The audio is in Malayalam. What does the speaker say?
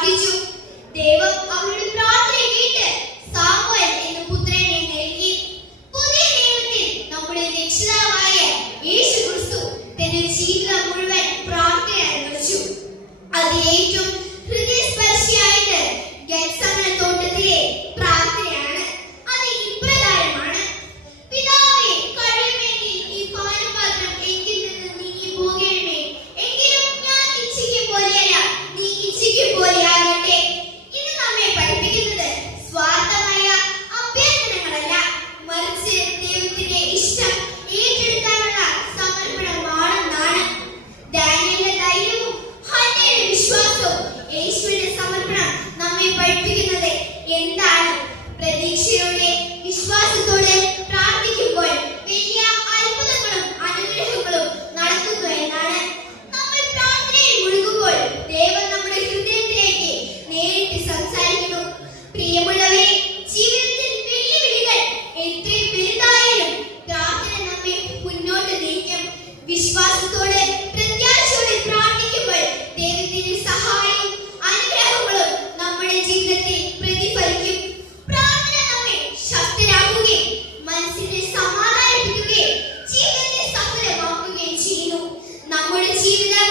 പ്രാർത്ഥിച്ചു. ദൈവം അവരുടെ പ്രാർത്ഥന കേട്ട് സാമുവേൽ എന്ന പുത്രനെ നൽകി. പുതിയ നിയമത്തിൽ നമ്മുടെ രക്ഷിതാവായ യേശു ക്രിസ്തു തന്റെ ജീവിതം മുഴുവൻ പ്രാർത്ഥനയായി നയിച്ചു. അത് ഏറ്റവും ഹൃദയസ്പർശിയായത് ഗെത്സമനെ തോട്ടത്തിലെ പ്രാർത്ഥനയാണ്. അത് ഇപ്രകാരമാണ്: പിതാവേ, കഴിയുമെങ്കിൽ ഈ പാനപാത്രം എന്നിൽ നിന്ന് നീങ്ങി പോകണമേ. എങ്കിലും ഞാൻ ഇച്ഛിക്കും പോലെയല്ല, നീ ഇച്ഛിക്കും പോലെയാകട്ടെ. ഇത് നമ്മെ പഠിപ്പിക്കുന്നത് സ്വാർത്ഥമായ അഭ്യർത്ഥനകളല്ല, മറിച്ച് ദൈവത്തിന്റെ ഇഷ്ടം ഏറ്റെടുക്കാനുള്ള സമർപ്പണമാണെന്നാണ്. ദാനിയേലിന്റെ ധൈര്യവും ഹന്നയുടെ വിശ്വാസവും യേശുവിന്റെ സമർപ്പണം നമ്മെ പഠിപ്പിക്കുന്നത് എന്താണ്? പ്രതീക്ഷയോടെ വിശ്വാസത്തോടെ പ്രാർത്ഥിക്കുമ്പോൾ വലിയ അത്ഭുതങ്ങളും അനുഗ്രഹങ്ങളും നടക്കുന്നു എന്നാണ്. നമ്മൾ പ്രാർത്ഥനയിൽ മുഴുകുമ്പോൾ ദൈവം നമ്മുടെ ഹൃദയത്തിലേക്ക് നേരിട്ട് സംസാരിക്കുന്നു. പ്രിയമുള്ളവരെ, ജീവിതത്തിൽ വെല്ലുവിളികൾ എത്രയും വലുതായാലും പ്രാർത്ഥന നമ്മെ മുന്നോട്ട് നയിക്കും. വിശ്വാസത്തോടെ പ്രത്യാശയോടെ പ്രാർത്ഥിക്കുമ്പോൾ ദൈവത്തിന്റെ സഹായവും അനുഗ്രഹങ്ങളും നമ്മുടെ ജീവിതത്തിൽ പ്രതിഫലിക്കും. പ്രാർത്ഥന നമ്മെ ശക്തരാക്കുകയും മനസ്സിനെ സമാധാനിപ്പിക്കുകയും ജീവിതത്തെ സഫലമാക്കുകയും ചെയ്യുന്നു. നമ്മുടെ ജീവിതം